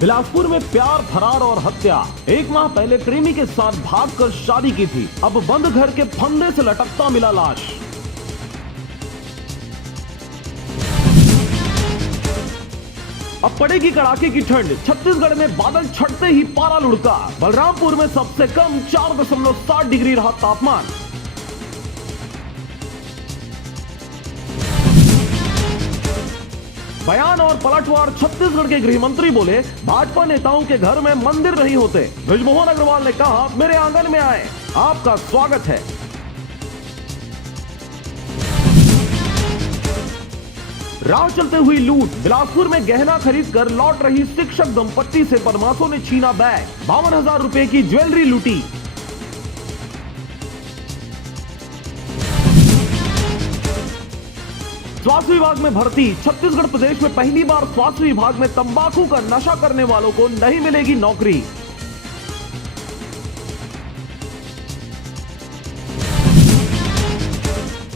बिलासपुर में प्यार, फरार और हत्या। एक माह पहले प्रेमी के साथ भागकर शादी की थी, अब बंद घर के फंदे से लटकता मिला लाश। अब पड़ेगी कड़ाके की ठंड। छत्तीसगढ़ में बादल छटते ही पारा लुढ़का। बलरामपुर में सबसे कम 4.7 डिग्री रहा तापमान। बयान और पलटवार। छत्तीसगढ़ के गृह मंत्री बोले, भाजपा नेताओं के घर में मंदिर नहीं होते। बृजमोहन अग्रवाल ने कहा, मेरे आंगन में आए, आपका स्वागत है। राह चलते हुई लूट। बिलासपुर में गहना खरीद कर लौट रही शिक्षक दंपत्ति से बदमाशों ने छीना बैग। 52,000 रुपए की ज्वेलरी लूटी। स्वास्थ्य विभाग में भर्ती। छत्तीसगढ़ प्रदेश में पहली बार स्वास्थ्य विभाग में तंबाकू का नशा करने वालों को नहीं मिलेगी नौकरी।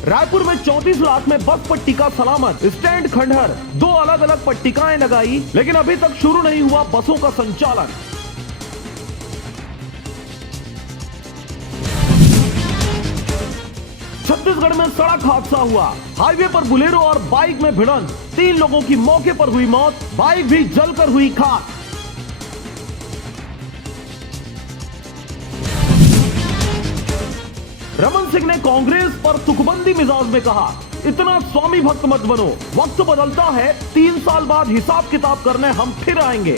रायपुर में 34 लाख में बस पट्टिका सलामत। स्टैंड खंडहर। 2 अलग अलग पट्टिकाएं लगाई, लेकिन अभी तक शुरू नहीं हुआ बसों का संचालन। छत्तीसगढ़ में सड़क हादसा हुआ। हाईवे पर बुलेरो और बाइक में भिड़ंत। 3 लोगों की मौके पर हुई मौत, बाइक भी जलकर हुई खाक। रमन सिंह ने कांग्रेस पर तुकबंदी मिजाज में कहा, इतना स्वामी भक्त मत बनो, वक्त बदलता है, 3 साल बाद हिसाब किताब करने हम फिर आएंगे।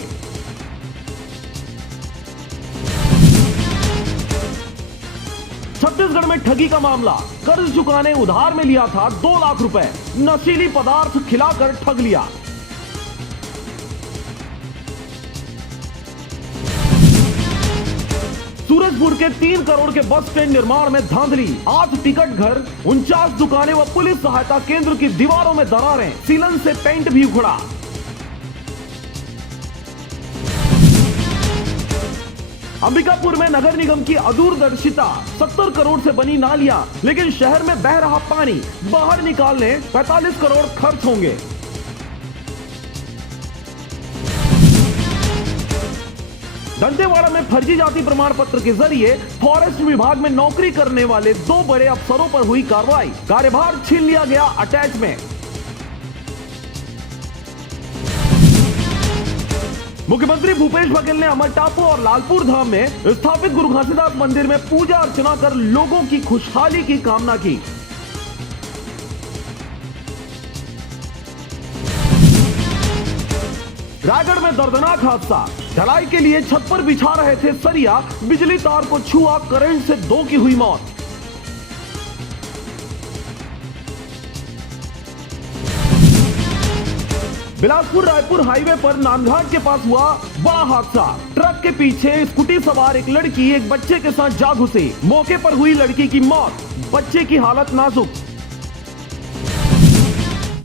छत्तीसगढ़ में ठगी का मामला। कर्ज चुकाने उधार में लिया था 2 लाख रुपए, नशीली पदार्थ खिलाकर ठग लिया। सूरजपुर के 3 करोड़ के बस स्टैंड निर्माण में धांधली। 8 टिकट घर, 49 दुकानें व पुलिस सहायता केंद्र की दीवारों में दरारें। सीलन से पेंट भी उखड़ा। अंबिकापुर में नगर निगम की अदूरदर्शिता। 70 करोड़ से बनी नालियां, लेकिन शहर में बह रहा पानी। बाहर निकालने 45 करोड़ खर्च होंगे। दंतेवाड़ा में फर्जी जाति प्रमाण पत्र के जरिए फॉरेस्ट विभाग में नौकरी करने वाले 2 बड़े अफसरों पर हुई कार्रवाई। कार्यभार छीन लिया गया अटैच में। मुख्यमंत्री भूपेश बघेल ने अमरटापू और लालपुर धाम में स्थापित गुरु घासीदास मंदिर में पूजा अर्चना कर लोगों की खुशहाली की कामना की। रायगढ़ में दर्दनाक हादसा। ढलाई के लिए छत पर बिछा रहे थे सरिया, बिजली तार को छुआ, करंट से 2 की हुई मौत। बिलासपुर रायपुर हाईवे पर नांदघाट के पास हुआ बड़ा हादसा। ट्रक के पीछे स्कूटी सवार एक लड़की एक बच्चे के साथ जा घुसी। मौके पर हुई लड़की की मौत, बच्चे की हालत नाजुक।